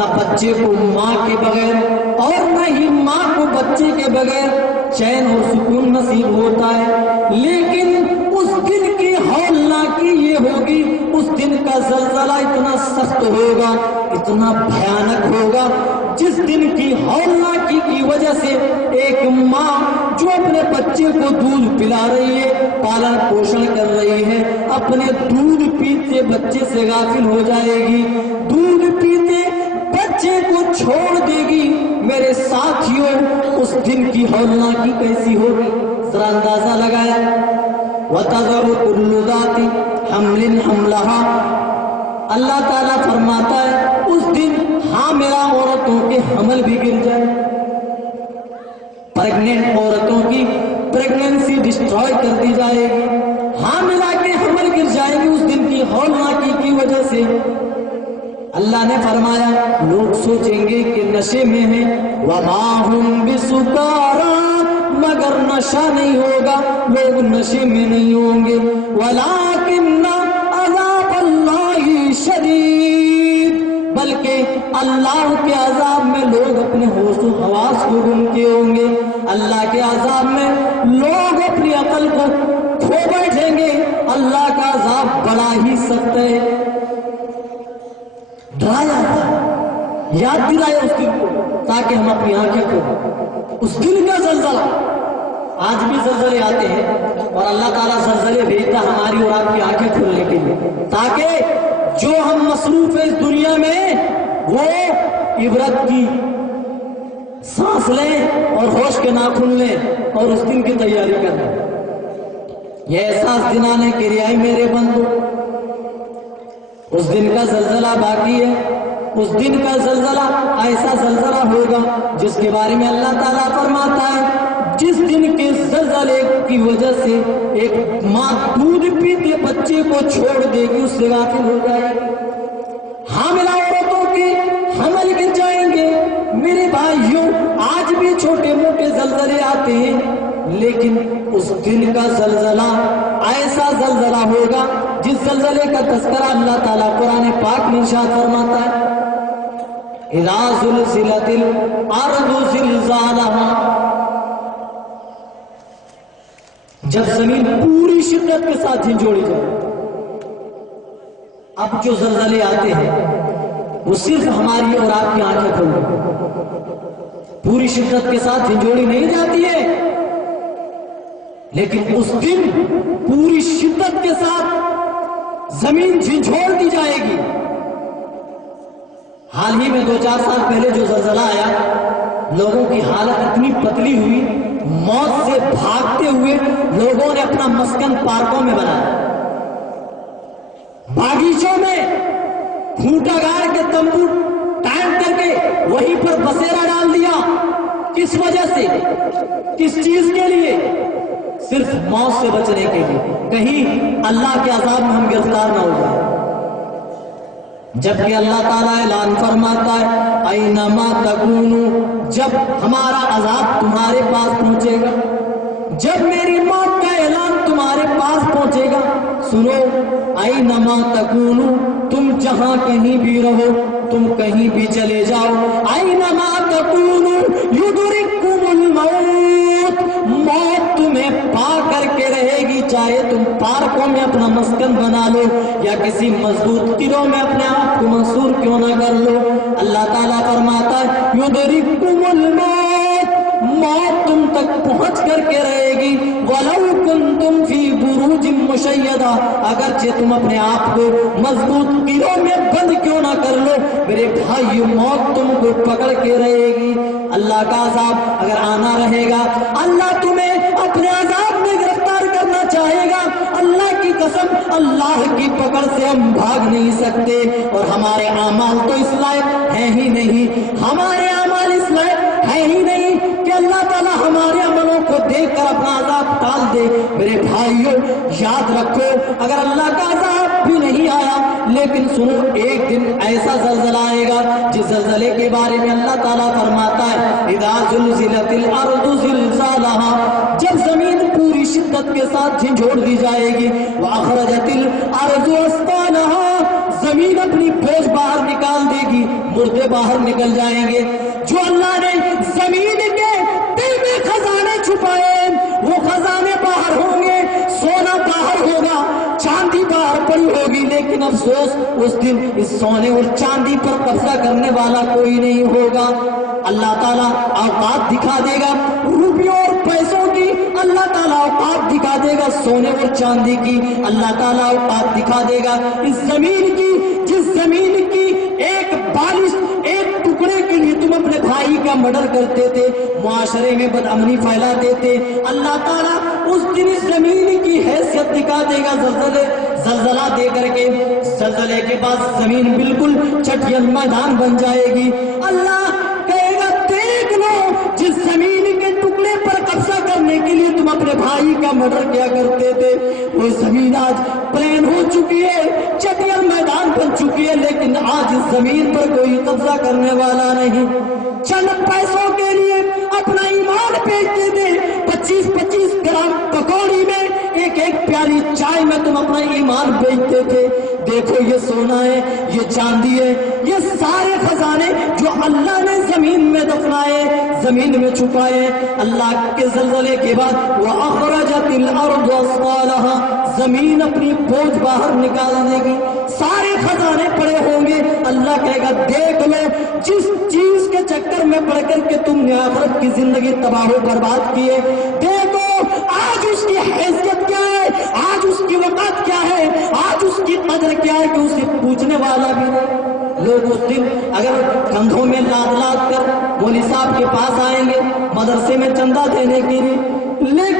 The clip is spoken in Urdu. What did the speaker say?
نہ بچے کو ماں کے بغیر اور نہ ہی ماں کو بچے کے بغیر چین اور سکون نصیب ہوتا ہے، لیکن اس دن کی ہولناکی یہ ہوگی، اس دن کا زلزلہ اتنا سخت ہوگا، اتنا بھیانک ہوگا، جس دن کی ہولناکی کی وجہ سے ایک ماں جو اپنے بچے کو دودھ پلا رہی ہے، پالن پوشن کر رہی ہے، اپنے دودھ پیتے بچے سے غافل ہو جائے گی، دودھ پیتے بچے کو چھوڑ دے گی۔ میرے ساتھیوں، اس دن کی ہولناکی کیسی ہوگی ذرا اندازہ لگایا۔ وَتَذَرُ كُلُّ ذَاتِ حَمْلٍ حَمْلَهَا، اللہ تعالیٰ فرماتا ہے اس دن حاملہ عورتوں کے حمل بھی گر جائے، پریگننٹ عورتوں کی پریگننسی ڈسٹروائے کر دی جائے گی، حاملہ کے حمل گر جائے گی اس دن کی ہولناکی کی وجہ سے۔ اللہ نے فرمایا لوگ سوچیں گے کہ نشے میں ہیں، وَمَا هُمْ بِسُكَارَىٰ، مگر نشہ نہیں ہوگا، لوگ نشے میں نہیں ہوں گے، وَلَٰكِنَّ عَذَابَ اللَّهِ شَدِيدٌ، بلکہ اللہ کے عذاب میں لوگ اپنے ہوش و حواس کو گم کے ہوں گے، اللہ کے عذاب میں لوگ اپنی عقل کو کھو بیٹھیں گے۔ اللہ کا عذاب بڑا ہی سخت ہے۔ ڈرایا تھا، یاد دلایا اس دن کو تاکہ ہم اپنی آنکھیں کھولیں۔ اس دن کا زلزلہ، آج بھی زلزلے آتے ہیں اور اللہ تعالیٰ زلزلے بھیجتا ہماری اور آپ کی آنکھیں کھولنے کے لیے، تاکہ جو ہم مصروف ہیں اس دنیا میں وہ عبرت کی سانس لیں اور ہوش کے ناخن لیں اور اس دن کی تیاری کریں۔ یہ احساس دلانے کے لیے میرے بندو، اس دن کا زلزلہ باقی ہے، اس دن کا زلزلہ ایسا زلزلہ ہوگا جس کے بارے میں اللہ تعالیٰ فرماتا ہے جس دن کے زلزلے کی وجہ سے ایک ماں دودھ پیتے بچے کو چھوڑ دے گی، اس سے غافل ہو جائے گی، حاملہ عورتوں کے حمل گر جائیں گے۔ میرے بھائیوں، آج بھی چھوٹے موٹے زلزلے آتے ہیں، لیکن اس دن کا زلزلہ ایسا زلزلہ ہوگا جس زلزلے کا تذکرہ اللہ تعالیٰ قرآن پاک میں ارشاد فرماتا ہے اذا زلزلت الارض زلزالها، جب زمین پوری شدت کے ساتھ جھنجھوڑی جائے۔ اب جو زلزلے آتے ہیں وہ صرف ہماری اور آپ کی آنکھیں کھولیں، پوری شدت کے ساتھ جھنجھوڑی نہیں جاتی ہے، لیکن اس دن پوری شدت کے ساتھ زمین جھنجھوڑ دی جائے گی۔ حال ہی میں 2-4 سال پہلے جو زلزلہ آیا، لوگوں کی حالت اتنی پتلی ہوئی، موت سے بھاگتے ہوئے لوگوں نے اپنا مسکن پارکوں میں بنایا، باغیچوں میں کھوٹا گاڑ کے تمبو ٹائم کر کے وہیں پر بسیرا ڈال دیا۔ کس وجہ سے؟ کس چیز کے لیے؟ صرف موت سے بچنے کے لیے، کہیں اللہ کے عذاب میں ہم گرفتار نہ ہو جائیں۔ جبکہ اللہ تعالیٰ اعلان فرماتا ہے اینما تکونو، جب ہمارا عذاب تمہارے پاس پہنچے گا، جب میری موت کا اعلان تمہارے پاس پہنچے گا، سنو، اینما تکونو، تم جہاں کہیں بھی رہو، تم کہیں بھی چلے جاؤ، اینما تکونو یدرککم الموت، موت تمہیں پا کر کے رہے گی، چاہے تم پارکوں میں اپنا مسکن بنا لو یا کسی مضبوط قلعوں میں اپنے آپ کو منصور کیوں نہ کر لو۔ اللہ تعالیٰ فرماتا ہے یدرککم الموت، موت تم تک پہنچ کر کے رہے گی، وَلَوْ كُنْتُمْ فِي بُرُوجٍ مُشَيَّدَةٍ، اگرچہ تم اپنے آپ کو مضبوط قلعوں میں بند کیوں نہ کر لو، میرے بھائی موت تم کو پکڑ کے رہے گی۔ اللہ کا عذاب اگر آنا رہے گا، اللہ تمہیں اپنے عذاب میں گرفتار کرنا چاہے گا، اللہ کی قسم اللہ کی پکڑ سے ہم بھاگ نہیں سکتے، اور ہمارے اعمال تو اس لائق ہیں ہی نہیں، ہمارے اعمال اس لائق ہے ہی نہیں کہ اللہ تعالیٰ ہمارے عملوں کو دیکھ کر اپنا عذاب ٹال دے۔ میرے بھائیوں، یاد رکھو، اگر اللہ کا عذاب بھی نہیں آیا، لیکن سنو، ایک دن ایسا زلزلہ آئے گا جس زلزلے کے بارے میں اللہ تعالیٰ فرماتا ہے اذا زلزلت الارض زلزالها، جب زمین پوری شدت کے ساتھ جھنجھوڑ دی جائے گی، واخرجت الارض اثقالها، زمین اپنی بوجھ باہر نکال دے گی، مردے باہر نکل جائیں گے۔ جو اللہ نے زمین کے دل میں خزانے چھپائے وہ خزانے باہر ہوں گے، سونا باہر ہوگا، چاندی باہر پڑی ہوگی، لیکن افسوس اس دن اس سونے اور چاندی پر قبضہ کرنے والا کوئی نہیں ہوگا۔ اللہ تعالیٰ اوقات دکھا دے گا روپیوں اور پیسوں کی، اللہ تعالیٰ اوقات دکھا دے گا سونے اور چاندی کی، اللہ تعالیٰ اوقات دکھا دے گا اس زمین کی، جس زمین کی ایک بالش، ایک ٹکڑے کے لیے تم اپنے بھائی کا مرڈر کرتے تھے، معاشرے میں بدامنی پھیلاتے تھے، اللہ تعالیٰ اس دن اس زمین کی حیثیت دکھا دے گا زلزلہ دے کر کے۔ زلزلے کے بعد زمین بالکل چٹیل میدان بن جائے گی۔ اللہ کہے گا دیکھ لو جس زمین کے ٹکڑے پر قبضہ کرنے کے لیے تم اپنے بھائی کا مرڈر کیا کرتے تھے، وہ زمین آج پلین ہو چکی ہے، چٹیل میدان بن چکی ہے، لیکن آج اس زمین پر کوئی قبضہ کرنے والا نہیں۔ چند پیسوں کے لیے اپنا ایمان بیچتے تھے، 25-25 گرام پکوڑی میں، ایک پیالی چائے میں تم اپنا ایمان بیچتے تھے۔ دیکھو یہ سونا ہے، یہ چاندی ہے، یہ سارے خزانے جو اللہ نے زمین میں دفنائے، زمین میں چھپائے، اللہ کے زلزلے کے بعد وَأَخْرَجَتِ الْأَرْضُ أَثْقَالَهَا، زمین اپنی بوجھ باہر نکال دے گی، سارے خزانے پڑے ہوں گے۔ اللہ کہے گا دیکھ لو جس چیز کے چکر میں پڑ کر کے تم نے آخرت کی زندگی تباہ و برباد کی ہے، دیکھو آج اس کی حیثیت کیا ہے، آج اس کی وقت کیا ہے، آج اس کی قدر کیا ہے کہ اسے پوچھنے والا بھی نہیں۔ لوگ اس دن اگر کندھوں میں لاد کر مولوی صاحب کے پاس آئیں گے مدرسے میں چندہ دینے کے لیے، لیکن